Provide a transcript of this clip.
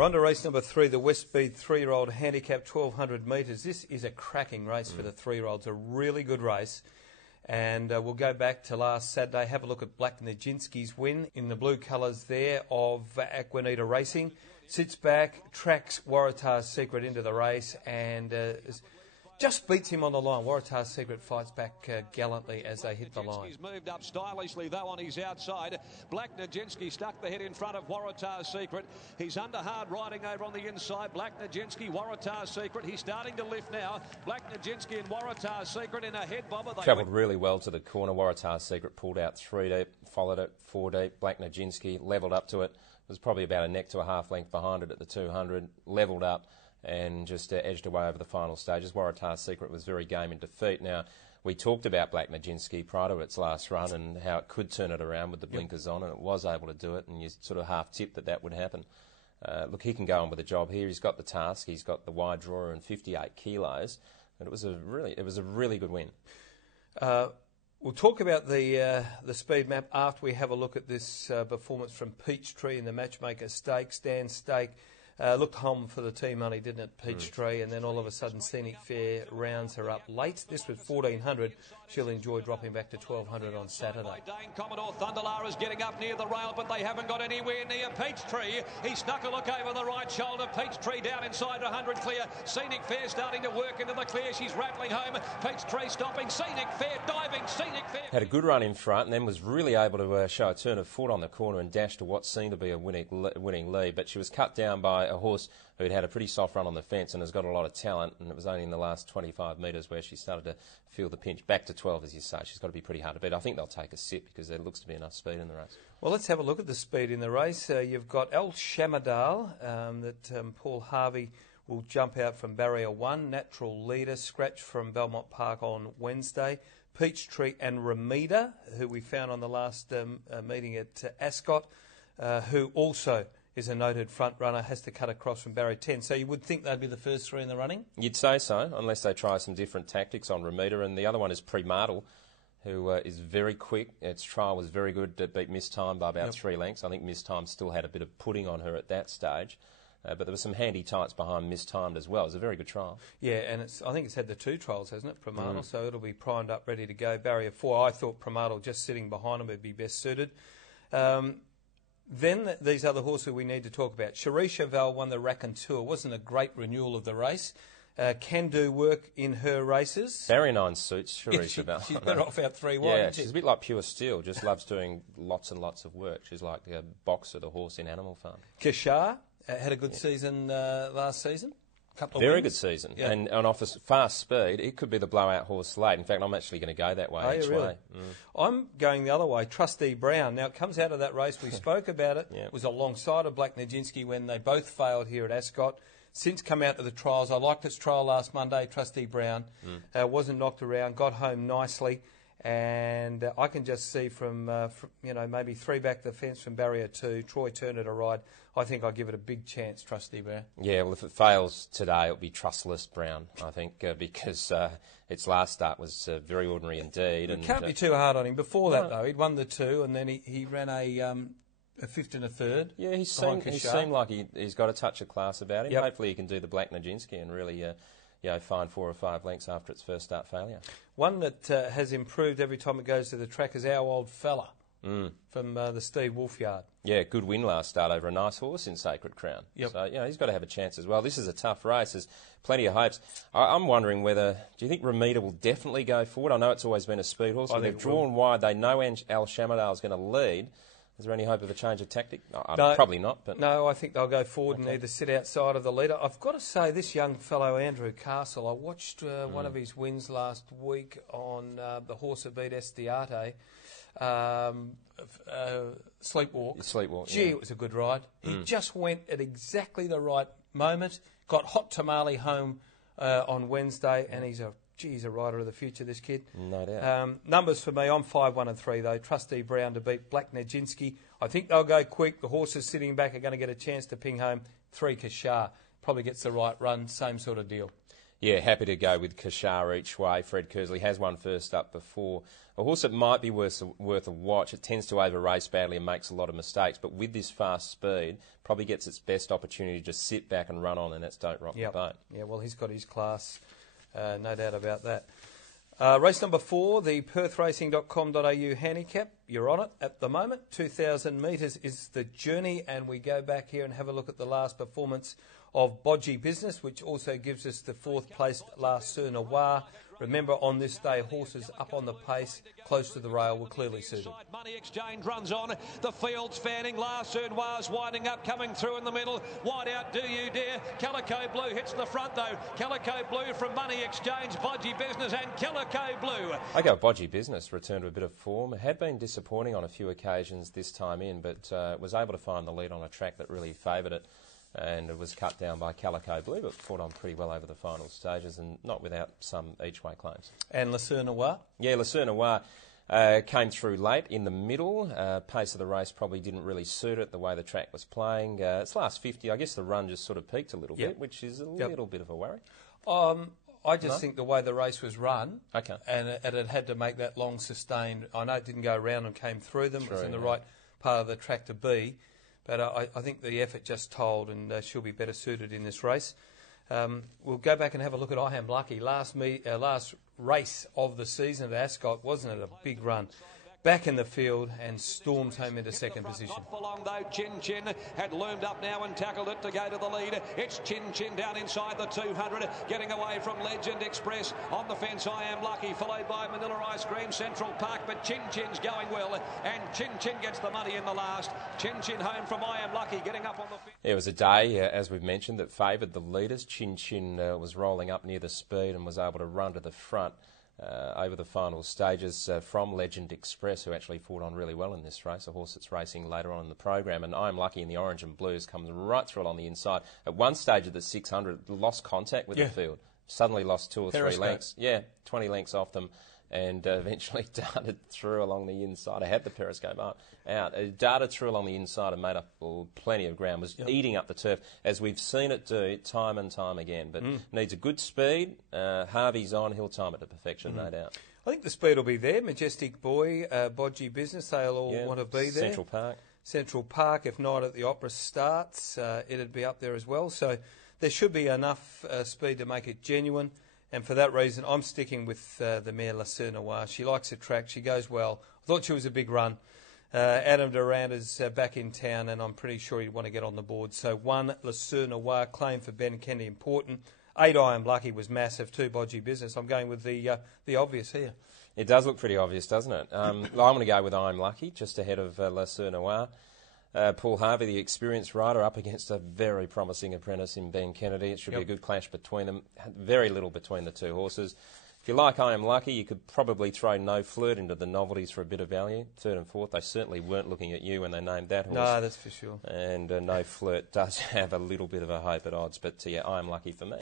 We're on to race number 3, the West Speed 3-year-old handicap 1200 metres. This is a cracking race for the 3-year-olds, a really good race. And we'll go back to last Saturday, have a look at Black Nijinsky's win in the blue colours there of Aquanita Racing. Sits back, tracks Waratah's Secret into the race and just beats him on the line. Waratah's Secret fights back gallantly as they hit the line. He's moved up stylishly though on his outside. Black Nijinsky stuck the head in front of Waratah's Secret. He's under hard riding over on the inside. Black Nijinsky, Waratah's Secret. He's starting to lift now. Black Nijinsky and Waratah's Secret in a head bobber. Travelled really well to the corner. Waratah's Secret pulled out 3 deep, followed it 4 deep. Black Nijinsky levelled up to it. Was probably about a neck to a half length behind it at the 200. Levelled up and just edged away over the final stages. Waratah's Secret was very game in defeat. Now, we talked about Black Nijinsky prior to its last run and how it could turn it around with the blinkers on, and it was able to do it, and you sort of half-tipped that that would happen. Look, he can go on with the job here. He's got the task. He's got the wide drawer and 58 kilos, and it was a really good win. We'll talk about the speed map after we have a look at this performance from Peachtree in the Matchmaker Stakes. Dan Stake looked home for the team money, didn't it, Peachtree? And then all of a sudden Scenic Fair rounds her up late. This was 1400. She'll enjoy dropping back to 1200 on Saturday. Dane Commodore Thunderlar is getting up near the rail, but they haven't got anywhere near Peachtree. He snuck a look over the right shoulder. Peachtree down inside 100 clear. Scenic Fair starting to work into the clear. She's rattling home. Peachtree stopping. Scenic Fair diving. Scenic Fair had a good run in front and then was really able to show a turn of foot on the corner and dash to what seemed to be a winning lead, but she was cut down by a horse who'd had a pretty soft run on the fence and has got a lot of talent, and it was only in the last 25 metres where she started to feel the pinch. Back to 12, as you say. She's got to be pretty hard to beat. I think they'll take a sip because there looks to be enough speed in the race. Well, let's have a look at the speed in the race. You've got El Shamadal that Paul Harvey will jump out from barrier 1. Natural Leader, scratch from Belmont Park on Wednesday. Peachtree and Ramita, who we found on the last meeting at Ascot, who also is a noted front runner, has to cut across from barrier 10. So you would think they'd be the first 3 in the running? You'd say so, unless they try some different tactics on Ramita. And the other one is Prematal, who is very quick. Its trial was very good to beat Miss Time by about 3 lengths. I think Miss Time still had a bit of pudding on her at that stage. But there were some handy tights behind Miss Timed as well. It was a very good trial. Yeah, and I think it's had the 2 trials, hasn't it, Prematal? So it'll be primed up, ready to go. Barrier 4, I thought Prematal just sitting behind him would be best suited. Then these other horses we need to talk about. Cherie Cheval won the Raconteur. Wasn't a great renewal of the race. Can do work in her races. Barrier 9 suits Cherie Cheval. She's better off out 3 wide. Yeah, she's a bit like Pure Steel. Just loves doing lots and lots of work. She's like a Boxer, the horse in Animal Farm. Kashar had a good season last season. Very good season, and off a fast speed, it could be the blowout horse late. In fact, I'm actually going to go that way each way. I'm going the other way, Trustee Brown. Now, it comes out of that race, we spoke about it. It was alongside of Black Nijinsky when they both failed here at Ascot. Since come out to the trials, I liked its trial last Monday, Trustee Brown. Wasn't knocked around, got home nicely. And I can just see from maybe 3 back the fence from barrier 2, Troy Turner to ride. I think I'll give it a big chance, Trustee Brown. Yeah, well, if it fails today, it'll be Trustless Brown, I think, because its last start was very ordinary indeed. It can't be too hard on him. Before that, though, he'd won the 2, and then he ran a 5th and a 3rd. Yeah, he seemed like he's got a touch of class about him. Hopefully he can do the Black Nijinsky and really find 4 or 5 lengths after its first start failure. One that has improved every time it goes to the track is Our Old Fella from the Steve Wolf yard. Yeah, good win last start over a nice horse in Sacred Crown. So, he's got to have a chance as well. This is a tough race. There's plenty of hopes. I'm wondering do you think Ramita will definitely go forward? I know it's always been a speed horse. They've drawn wide. They know El Shamadal is going to lead. Is there any hope of a change of tactic? No, probably not. But no, I think they'll go forward and either sit outside of the leader. I've got to say, this young fellow, Andrew Castle, I watched one of his wins last week on the horse that beat Estiarte, Sleepwalk. Gee, it was a good ride. He just went at exactly the right moment, got Hot Tamale home on Wednesday, and he's a rider of the future, this kid. No doubt. Numbers for me, I'm 5, 1 and 3 though. Trustee Brown to beat Black Nijinsky. I think they'll go quick. The horses sitting back are going to get a chance to ping home. 3 Kashar. Probably gets the right run. Same sort of deal. Yeah, happy to go with Kashar each way. Fred Kersley has won first up before. A horse that might be worth a watch. It tends to over-race badly and makes a lot of mistakes, but with this fast speed, probably gets its best opportunity to just sit back and run on, and that's Don't Rock the Boat. Yeah, well, he's got his class, no doubt about that. Race number 4, the perthracing.com.au handicap. You're on it at the moment. 2,000 metres is the journey, and we go back here and have a look at the last performance of Bodgy Business, which also gives us the 4th placed La Sur Noir. Remember, on this day, horses up on the pace, close to the rail, were clearly suited. Money Exchange runs on. The field's fanning. La Sur Noir's winding up, coming through in the middle. Wide out, Do You Dare. Calico Blue hits the front, though. Calico Blue from Money Exchange, Bodgy Business and Calico Blue. I go Bodgy Business, returned to a bit of form. It had been disappointing on a few occasions this time in, but was able to find the lead on a track that really favoured it. And it was cut down by Calico Blue, but fought on pretty well over the final stages and not without some each-way claims. And La Sur Noir? Yeah, La Sur Noir came through late in the middle. Pace of the race probably didn't really suit it, the way the track was playing. Its last 50, I guess the run just sort of peaked a little bit, which is a little bit of a worry. I just think the way the race was run, okay, and it had to make that long sustained. I know it didn't go around and came through them. It was in the right part of the track to be. But I think the effort just told, and she'll be better suited in this race. We'll go back and have a look at I Am Lucky. Last race of the season at Ascot, wasn't it a big run? Back in the field and stormed home into second position. Off along though, Chin Chin had loomed up now and tackled it to go to the lead. It's Chin Chin down inside the 200, getting away from Legend Express. On the fence, I Am Lucky, followed by Manila Ice Cream, Central Park, but Chin Chin's going well, and Chin Chin gets the money in the last. Chin Chin home from I Am Lucky, getting up on the fence. It was a day, as we've mentioned, that favoured the leaders. Chin Chin was rolling up near the speed and was able to run to the front over the final stages from Legend Express, who actually fought on really well in this race, a horse that's racing later on in the program. And I'm Lucky in the orange and blues comes right through along the inside. At one stage of the 600, lost contact with the field. Suddenly lost 2 or 3 lengths. Yeah, 20 lengths off them. And eventually darted through along the inside. I had the Periscope out. It darted through along the inside and made up plenty of ground. Was eating up the turf, as we've seen it do time and time again. But needs a good speed. Harvey's on. He'll time it to perfection, no doubt. I think the speed will be there. Majestic Boy, Bodgy Business, they'll all want to be there. Central Park, if not at the Opera starts, it'd be up there as well. So there should be enough speed to make it genuine. And for that reason, I'm sticking with the mare La Sur Noir. She likes the track. She goes well. I thought she was a big run. Adam Durant is back in town, and I'm pretty sure he'd want to get on the board. So 1, La Sur Noir, claim for Ben Kennedy, important. 8, I Am Lucky, was massive. 2, Bodgy Business. I'm going with the obvious here. It does look pretty obvious, doesn't it? I'm going to go with I Am Lucky, just ahead of La Sur Noir. Paul Harvey, the experienced rider, up against a very promising apprentice in Ben Kennedy. It should be a good clash between them. Very little between the two horses. If you like I Am Lucky, you could probably throw No Flirt into the novelties for a bit of value. 3rd and 4th, they certainly weren't looking at you when they named that horse. No, that's for sure. And No Flirt does have a little bit of a hope at odds, but I Am Lucky for me.